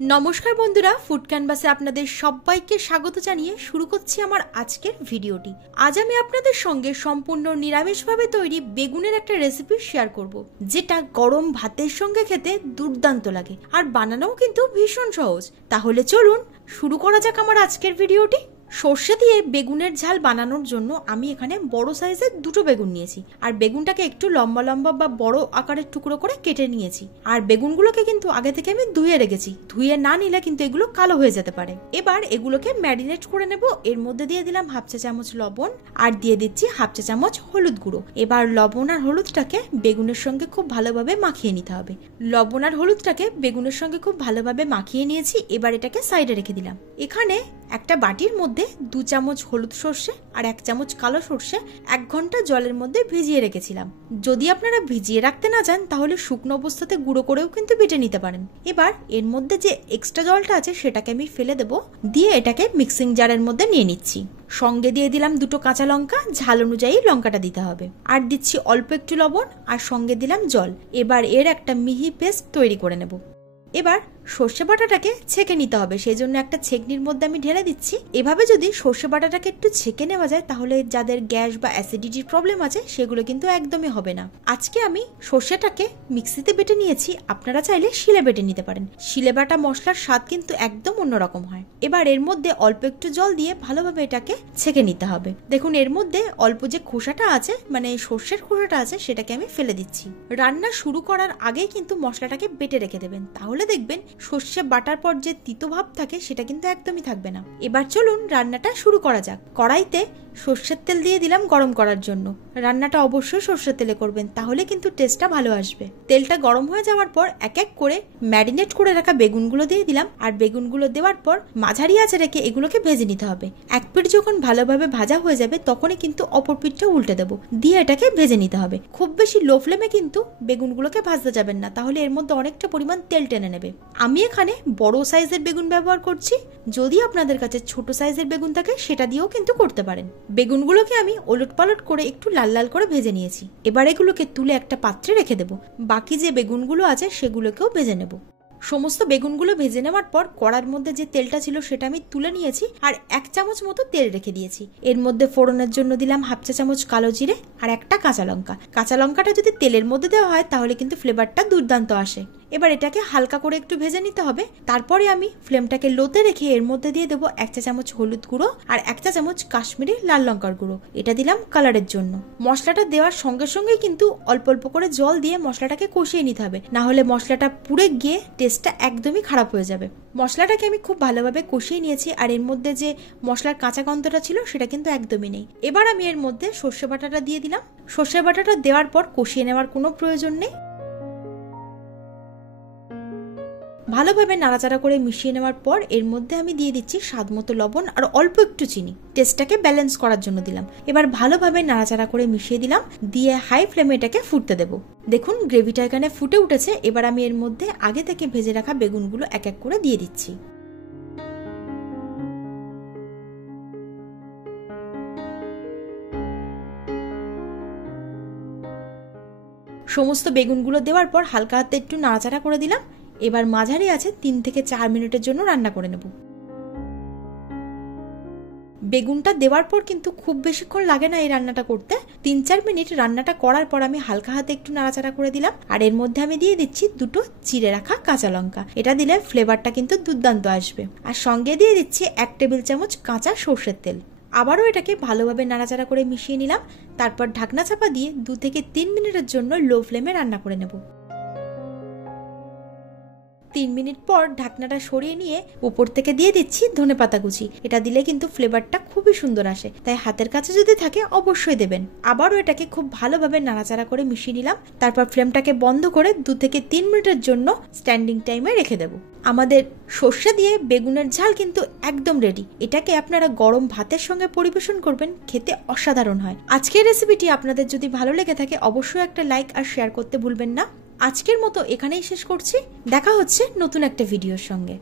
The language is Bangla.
নমস্কার বন্ধুরা, ফুড ক্যানভাসে আপনাদের সবাইকে স্বাগত জানিয়ে শুরু করছি আমার আজকের ভিডিওটি। আজ আমি আপনাদের সঙ্গে সম্পূর্ণ নিরামিষভাবে তৈরি বেগুনের একটা রেসিপি শেয়ার করব, যেটা গরম ভাতের সঙ্গে খেতে দুর্দান্ত লাগে আর বানানোও কিন্তু ভীষণ সহজ। তাহলে চলুন শুরু করা যাক আমার আজকের ভিডিওটি। সর্ষে দিয়ে বেগুনের ঝাল বানানোর জন্য আমি এখানে বড় সাইজের দুটো বেগুন নিয়েছি আর বেগুনটাকে একটু লম্বা লম্বা বা বড় আকারের টুকরো করে কেটে নিয়েছি। আর বেগুনগুলোকে কিন্তু আগে থেকে আমি ধুয়ে রেখেছি, ধুয়ে না নিলে কিন্তু এগুলো কালো হয়ে যেতে পারে। এবার এগুলোকে ম্যারিনেট করে নেব। এর মধ্যে দিয়ে দিলাম হাফ চা চামচ লবণ আর দিয়ে দিচ্ছি হাফ চা চামচ হলুদ গুঁড়ো। এবার লবণ আর হলুদটাকে বেগুনের সঙ্গে খুব ভালোভাবে মাখিয়ে নিতে হবে। লবণ আর হলুদটাকে বেগুনের সঙ্গে খুব ভালোভাবে মাখিয়ে নিয়েছি। এবার এটাকে সাইডে রেখে দিলাম। এখানে একটা বাটির মধ্যে 2 চামচ হলুদ সর্ষে আর 1 চামচ কালো সর্ষে 1 ঘন্টা জলের মধ্যে ভিজিয়ে রেখেছিলাম। যদি আপনারা ভিজিয়ে রাখতে না চান তাহলে শুকনো অবস্থাতে গুঁড়ো করেও কিন্তু বেটে নিতে পারেন। এবার এর মধ্যে যে এক্সট্রা জলটা আছে সেটাকে আমি ফেলে দেব, দিয়ে এটাকে মিক্সিং জারের মধ্যে নিয়ে নিচ্ছি। সঙ্গে দিয়ে দিলাম 2টো কাঁচা লঙ্কা, ঝাল অনুযায়ী লঙ্কাটা দিতে হবে। আর দিচ্ছি অল্প একটু লবণ আর সঙ্গে দিলাম জল। এবার এর একটা মিহি পেস্ট তৈরি করে নেব। এবার সর্ষে বাটাটাকে ছেঁকে নিতে হবে, সেই জন্য একটা ছেঁকনির মধ্যে আমি ঢেলে দিচ্ছি। এভাবে যদি সর্ষে বাটাটাকে একটু ছেঁকে নেওয়া যায় তাহলে যাদের গ্যাস বা অ্যাসিডিটির প্রবলেম আছে সেগুলো কিন্তু একদমই হবে না। আজকে আমি সর্ষেটাকে মিক্সিতে বেটে নিয়েছি, আপনারা চাইলে শিলে বেটে নিতে পারেন। শিলে বাটা মশলার স্বাদ কিন্তু একদম অন্যরকম হয়। এবার এর মধ্যে অল্প একটু জল দিয়ে ভালোভাবে এটাকে ছেঁকে নিতে হবে। দেখুন এর মধ্যে অল্প যে খোসাটা আছে, মানে সর্ষের খোসাটা আছে, সেটাকে আমি ফেলে দিচ্ছি। রান্না শুরু করার আগেই কিন্তু মশলাটাকে বেটে রেখে দেবেন, তাহলে দেখবেন সর্ষে বাটার পর যে তিতো ভাব থাকে সেটা কিন্তু একদমই থাকবে না। এবার চলুন রান্নাটা শুরু করা যাক। কড়াইতে সর্ষের তেল দিয়ে দিলাম গরম করার জন্য। রান্নাটা অবশ্যই সর্ষের তেলে করবেন, তাহলে কিন্তু টেস্টটা ভালো আসবে। তেলটা গরম হয়ে যাওয়ার পর এক এক করে ম্যারিনেট করে রাখা বেগুনগুলো দিয়ে দিলাম। আর বেগুনগুলো দেওয়ার পর মাঝারি আঁচে রেখে এগুলোকে ভেজে নিতে হবে। এক পিঠ যখন ভালোভাবে ভাজা হয়ে যাবে তখনই কিন্তু অপর পিঠটা উল্টে দেবো, দিয়ে এটাকে ভেজে নিতে হবে। খুব বেশি লো ফ্লেমে কিন্তু বেগুনগুলোকে ভাজতে যাবেন না, তাহলে এর মধ্যে অনেকটা পরিমাণ তেল টেনে নেবে। আমি এখানে বড় সাইজের বেগুন ব্যবহার করছি, যদি আপনাদের কাছে ছোট সাইজের বেগুন থাকে সেটা দিয়েও কিন্তু করতে পারেন। বেগুনগুলোকে আমি ওলট পালট করে একটু লাল লাল করে ভেজে নিয়েছি। এবার এগুলোকে তুলে একটা পাত্রে রেখে দেবো। বাকি যে বেগুনগুলো আছে সেগুলোকেও ভেজে নেব। সমস্ত বেগুনগুলো ভেজে নেওয়ার পর কড়ার মধ্যে যে তেলটা ছিল সেটা আমি তুলে নিয়েছি আর 1 চামচ মতো তেল রেখে দিয়েছি। এর মধ্যে ফোড়নের জন্য দিলাম হাফ চা চামচ কালো জিরে আর একটা কাঁচা লঙ্কা। কাঁচা লঙ্কাটা যদি তেলের মধ্যে দেওয়া হয় তাহলে কিন্তু ফ্লেভারটা দুর্দান্ত আসে। এবার এটাকে হালকা করে একটু ভেজে নিতে হবে। তারপরে আমি ফ্লেমটাকে লোতে রেখে এর মধ্যে দিয়ে দেবো 1 চা চামচ হলুদ গুঁড়ো আর 1 চা চামচ কাশ্মীরি লাল লঙ্কার গুঁড়ো। এটা দিলাম কালারের জন্য। মশলাটা দেওয়ার সঙ্গে সঙ্গে কিন্তু অল্প অল্প করে জল দিয়ে মশলাটাকে কষিয়ে নিতে হবে, না হলে মশলাটা পুড়ে গিয়ে টেস্টটা একদমই খারাপ হয়ে যাবে। মশলাটাকে আমি খুব ভালোভাবে কষিয়ে নিয়েছি আর এর মধ্যে যে মশলার কাঁচা গন্ধটা ছিল সেটা কিন্তু একদমই নেই। এবার আমি এর মধ্যে সর্ষে বাটাটা দিয়ে দিলাম। সর্ষে বাটাটা দেওয়ার পর কষিয়ে নেওয়ার কোনো প্রয়োজন নেই। ভালোভাবে নাড়াচাড়া করে মিশিয়ে নেওয়ার পর এর মধ্যে আমি দিয়ে দিচ্ছি স্বাদ মতো লবণ আর অল্প একটু চিনি, টেস্টটাকে ব্যালেন্স করার জন্য দিলাম। এবার ভালোভাবে নাড়াচাড়া করে মিশিয়ে দিলাম, দিয়ে হাই ফ্লেমে এটাকে ফুটতে দেবো। দেখুন গ্রেভিটা এখানে ফুটে উঠেছে। এবার আমি এর মধ্যে আগে থেকে ভেজে রাখা বেগুনগুলো এক এক করে দিয়ে দিচ্ছি। সমস্ত বেগুনগুলো দেওয়ার পর হালকা হাতে একটু নাড়াচাড়া করে দিলাম। এবার মাঝারি আছে 3 থেকে 4 মিনিটের জন্য রান্না করে নেব। বেগুনটা দেওয়ার পর কিন্তু খুব বেশিক্ষণ লাগে না এই রান্নাটা করতে। 3-4 মিনিট রান্নাটা করার পর আমি হালকা হাতে একটু নাড়াচাড়া করে দিলাম আর এর মধ্যে আমি দিয়ে দিচ্ছি 2টো চিড়ে রাখা কাঁচা লঙ্কা। এটা দিলে ফ্লেভারটা কিন্তু দুর্দান্ত আসবে। আর সঙ্গে দিয়ে দিচ্ছি 1 টেবিল চামচ কাঁচা সর্ষের তেল। আবারও এটাকে ভালোভাবে নাড়াচাড়া করে মিশিয়ে নিলাম। তারপর ঢাকনা চাপা দিয়ে 2 থেকে 3 মিনিটের জন্য লো ফ্লেমে রান্না করে নেব। 3 মিনিট পর ঢাকনাটা সরিয়ে নিয়ে উপর থেকে দিয়ে দিচ্ছি ধনেপাতা কুচি। এটা দিলে কিন্তু ফ্লেভারটা খুবই সুন্দর আসে, তাই হাতের কাছে যদি থাকে অবশ্যই দেবেন। আবারও এটাকে খুব ভালোভাবে নাড়াচাড়া করে মিশিয়ে নিলাম। তারপর ফ্লেমটাকে বন্ধ করে 2 থেকে 3 মিনিটের জন্য স্ট্যান্ডিং টাইমে রেখে দেব। আমাদের সর্ষে দিয়ে বেগুনের ঝাল কিন্তু একদম রেডি। এটাকে আপনারা গরম ভাতের সঙ্গে পরিবেশন করবেন, খেতে অসাধারণ হয়। আজকের রেসিপিটি আপনাদের যদি ভালো লেগে থাকে অবশ্যই একটা লাইক আর শেয়ার করতে ভুলবেন না। আজকের মতো এখানেই শেষ করছি। দেখা হচ্ছে নতুন একটা ভিডিওর সঙ্গে।